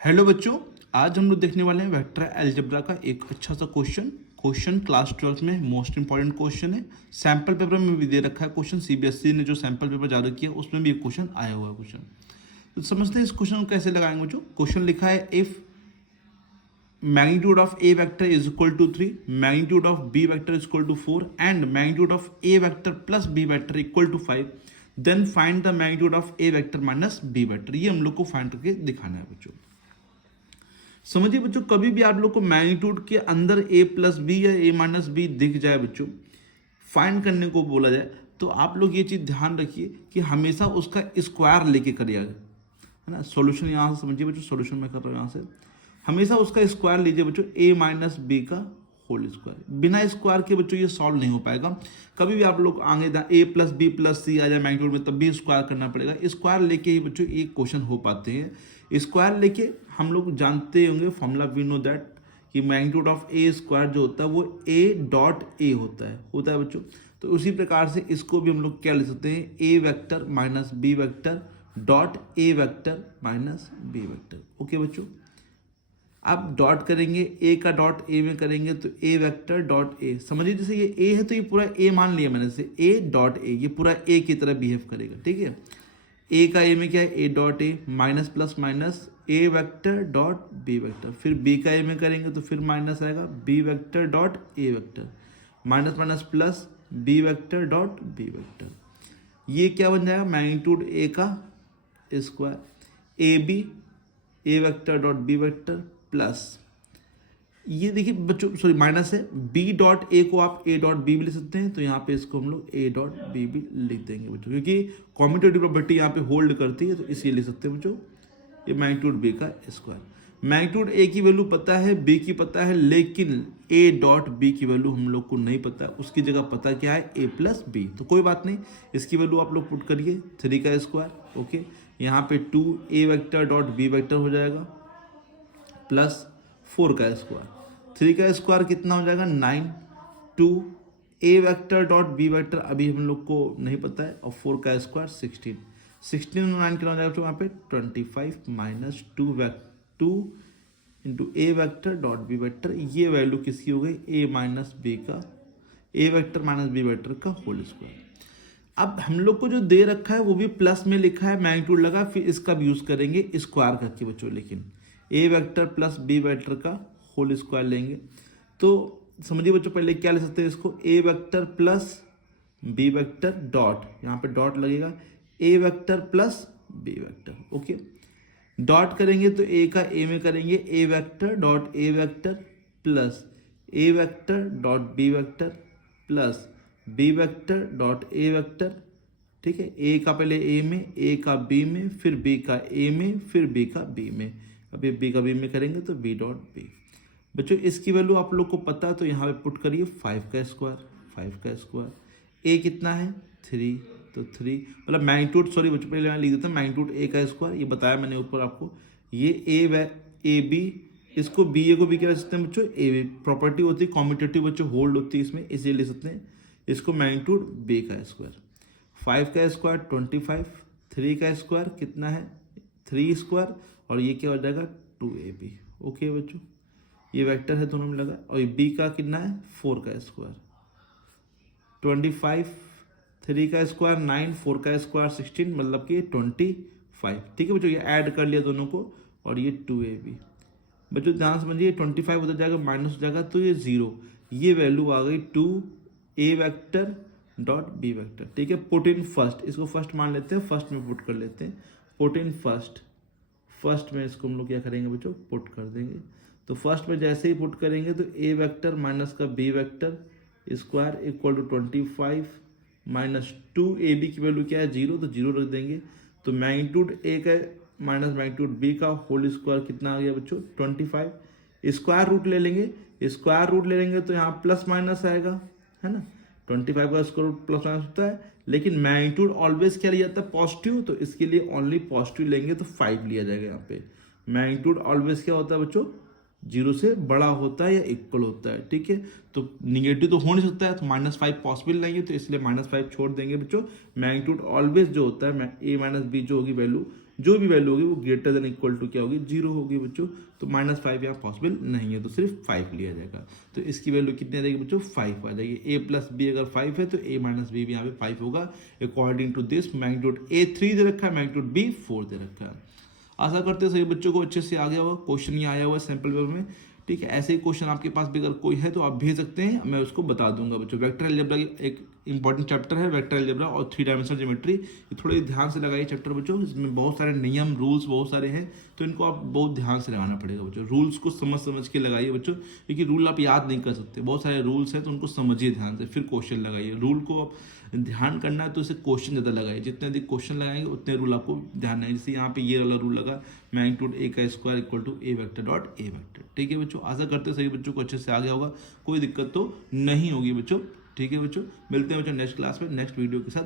Hello बच्चों, आज हम लोग देखने वाले हैं वेक्टर अलजेब्रा का एक अच्छा सा क्वेश्चन क्लास 12 में मोस्ट इंपॉर्टेंट क्वेश्चन है। सैम्पल पेपर में भी दे रखा है क्वेश्चन, सीबीएसई ने जो सैम्पल पेपर जारी किया उसमें भी एक क्वेश्चन आया हुआ है क्वेश्चन। तो समझते हैं इस क्वेश्चन को कैसे लगाएंगे बच्चों। क्वेश्चन लिखा है if magnitude of a vector is equal to 3, magnitude of b vector is equal to 4 and magnitude of a vector plus b vector equal to 5, then find the magnitude of a vector minus b vector। ये हम लोग को find करके दिखाना है बच्चों। समझिए बच्चों, कभी भी आप लोग को मैग्नीट्यूड के अंदर a प्लस बी या a माइनस बी दिख जाए बच्चों, फाइंड करने को बोला जाए, तो आप लोग ये चीज़ ध्यान रखिए कि हमेशा उसका स्क्वायर लेके करिएगा, है ना। सॉल्यूशन यहाँ से समझिए बच्चों, सॉल्यूशन मैं कर रहा हूँ यहाँ से, हमेशा उसका स्क्वायर लीजिए बच्चों, a माइनस बी का होल स्क्वायर। बिना स्क्वायर के बच्चों ये सॉल्व नहीं हो पाएगा। कभी भी आप लोग आगे a प्लस बी प्लस सी आ जाए मैग्नीट्यूड में, तब भी स्क्वायर करना पड़ेगा। स्क्वायर लेके ही बच्चों ये क्वेश्चन हो पाते हैं। स्क्वायर लेके हम लोग जानते होंगे फॉर्मूला, वी नो दैट कि मैग्नीट्यूड ऑफ ए स्क्वायर जो होता है वो a डॉट ए होता है बच्चों। तो उसी प्रकार से इसको भी हम लोग क्या ले सकते हैं, a vector minus B vector dot A vector minus B vector. Okay बच्चों, आप डॉट करेंगे, ए का डॉट ए में करेंगे तो ए वेक्टर डॉट ए। समझिए जैसे ये ए है तो ये पूरा ए मान लिया मैंने से, ए डॉट ए, ये पूरा ए की तरह बिहेव करेगा, ठीक है। ए का ए में क्या है, A dot A minus plus minus A vector dot B vector. फिर बी का ए में करेंगे तो फिर माइनस आएगा, B vector dot A vector minus minus plus B vector dot B vector. ये क्या बन जाएगा, मैग्नीट्यूड ए का square A B A vector dot B vector plus ये देखिए बच्चों, सॉरी माइनस है, बी डॉट ए को आप ए डॉट बी भी लिख सकते हैं, तो यहाँ पे इसको हम लोग ए डॉट बी भी लिख देंगे बच्चों, क्योंकि कॉम्यूटेटिव प्रॉपर्टी यहाँ पे होल्ड करती है, तो इसलिए लिख सकते हैं बच्चों ये मैग्नीट्यूड बी का स्क्वायर। मैग्नीट्यूड ए की वैल्यू पता है, बी की पता है, लेकिन ए डॉट बी की वैल्यू हम लोग को नहीं पता, उसकी जगह पता क्या है, ए प्लस बी। तो कोई बात नहीं, इसकी वैल्यू आप लोग पुट करिए, 3 का स्क्वायर। ओके, यहाँ पे 2 ए वेक्टर डॉट बी वेक्टर हो जाएगा प्लस 4 का स्क्वायर। 3 का स्क्वायर कितना हो जाएगा, 9, 2 ए वेक्टर डॉट बी वेक्टर अभी हम लोग को नहीं पता है, और 4 का स्क्वायर 16। 16 में 9 कितना हो जाएगा तो वहाँ पे 25 माइनस 2 इंटू ए वेक्टर डॉट बी वेक्टर। ये वैल्यू किसकी हो गई, ए माइनस बी का, ए वेक्टर माइनस बी वेक्टर का होल स्क्वायर। अब हम लोग को जो दे रखा है वो भी प्लस में लिखा है, मैग्नीट्यूड लगा, फिर इसका भी यूज़ करेंगे स्क्वायर करके बच्चों, लेकिन ए वेक्टर प्लस बी वेक्टर का होल स्क्वायर लेंगे। तो समझिए बच्चों, पहले क्या ले सकते हैं इसको, A vector plus B vector dot, यहाँ पे डॉट लगेगा, A vector plus B vector. Okay, dot करेंगे तो ए का ए में करेंगे, A vector dot A vector plus A vector dot B vector plus B vector dot A vector, ठीक है। ए का पहले ए में, ए का बी में, फिर बी का ए में, फिर बी का बी में। अभी बी का बी में करेंगे तो बी डॉट बी। बच्चों इसकी वैल्यू आप लोग को पता है, तो यहाँ पे पुट करिए 5 का स्क्वायर। ए कितना है, 3, तो 3 मतलब मैग्नीट्यूड, सॉरी बच्चों पहले लिख देता हूँ, मैग्नीट्यूड ए का स्क्वायर, ये बताया मैंने ऊपर आपको। ये ए बी, इसको बी ए को भी क्या लिख सकते हैं बच्चों, ए बी। प्रॉपर्टी होती है कॉम्यूटेटिव बच्चों, होल्ड होती है इसमें, इसलिए लिख सकते हैं इसको मैग्नीट्यूड बी का स्क्वायर। 5 का स्क्वायर 25, 3 का स्क्वायर कितना है, 3 स्क्वायर, और ये क्या हो जाएगा 2ab। ओके बच्चों, ये वेक्टर है दोनों में लगा, और बी का कितना है 4 का स्क्वायर, 25, 3 का स्क्वायर 9, 4 का स्क्वायर 16, मतलब कि 25। ठीक है बच्चों, ये ऐड कर लिया दोनों को, और ये 2ab। बच्चों ध्यान समझिए, 25 उधर जाएगा माइनस हो जाएगा, तो ये 0, ये वैल्यू आ गई 2 ए वेक्टर डॉट बी वेक्टर। ठीक है, पुट इन फर्स्ट, इसको फर्स्ट मान लेते हैं, फर्स्ट में पुट कर लेते हैं, पुट इन फर्स्ट में इसको हम लोग क्या करेंगे बच्चों, पुट कर देंगे। तो फर्स्ट में जैसे ही पुट करेंगे तो ए वेक्टर माइनस का B vector square equal to 25 minus 2 A B की वैल्यू क्या है 0, तो 0 रख देंगे। तो मैग्नीट्यूड ए का माइनस मैग्नीट्यूड बी का होल स्क्वायर कितना आ गया बच्चों, 25। स्क्वायर रूट ले लेंगे तो यहाँ प्लस माइनस आएगा, है ना। 25 का स्क्वायर रूट प्लस माइनस होता है, लेकिन मैग्नीट्यूड ऑलवेज क्या लिया जाता है, पॉजिटिव, तो इसके लिए ओनली पॉजिटिव लेंगे तो 5 लिया जाएगा यहाँ पे। मैग्नीट्यूड ऑलवेज क्या होता है बच्चों, 0 से बड़ा होता है या इक्वल होता है, ठीक है। तो निगेटिव तो हो नहीं सकता है, तो -5 पॉसिबल नहीं है, तो इसलिए -5 छोड़ देंगे बच्चों। मैग्नीट्यूड ऑलवेज जो होता है ए माइनस बी जो होगी वैल्यू जो भी वैल्यू होगी वो ग्रेटर देन इक्वल टू क्या होगी, 0 होगी बच्चों। तो -5 यहाँ पॉसिबल नहीं है, तो सिर्फ 5 लिया जाएगा। तो इसकी वैल्यू कितनी आ जाएगी बच्चों, 5 आ जाएगी। a प्लस बी अगर 5 है तो a माइनस बी भी यहाँ पे 5 होगा। According to this magnitude a 3 दे रखा है, मैग्नीट्यूड b 4 दे रखा है। आशा करते हैं सभी बच्चों को अच्छे से आ गया होगा, क्वेश्चन ये आया हुआ है सैंपल पेपर में, ठीक है। ऐसे ही क्वेश्चन आपके पास भी अगर कोई है तो आप भेज सकते हैं, मैं उसको बता दूंगा बच्चों। वेक्टर अलजेब्रा एक इंपॉर्टेंट चैप्टर है, वेक्टर अलजेब्रा और 3 डायमेंशनल ज्योमेट्री। ये थोड़े ध्यान से लगाइए चैप्टर बच्चों, इसमें बहुत सारे नियम रूल्स बहुत सारे हैं, तो इनको आप बहुत ध्यान से लगाना पड़ेगा बच्चों। रूल्स को समझ समझ के लगाइए बच्चों, क्योंकि रूल आप याद नहीं कर सकते, बहुत सारे रूल्स हैं, तो उनको समझिए ध्यान से, फिर क्वेश्चन लगाइए। रूल को आप ध्यान करना है तो इसे क्वेश्चन ज़्यादा लगाइए, जितने अधिक क्वेश्चन लगाएंगे उतने रूल आपको ध्यान है। जैसे यहाँ पे ये वाला रूल लगा, मैग्नीट्यूड a का square equal to a vector dot a vector, ठीक है बच्चों। आशा करते हैं सभी बच्चों को अच्छे से आ गया होगा, कोई दिक्कत तो नहीं होगी बच्चों, ठीक है बच्चों। मिलते हैं बच्चों नेक्स्ट क्लास में नेक्स्ट वीडियो के साथ।